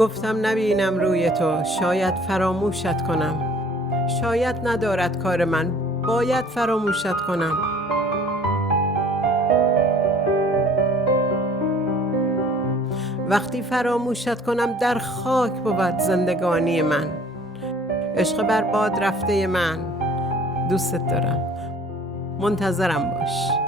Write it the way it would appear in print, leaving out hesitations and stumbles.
گفتم نبینم روی تو، شاید فراموشت کنم. شاید ندارد کار من، باید فراموشت کنم. وقتی فراموشت کنم در خاک بود زندگانی من. عشق بر باد رفته من، دوست دارم، منتظرم باش.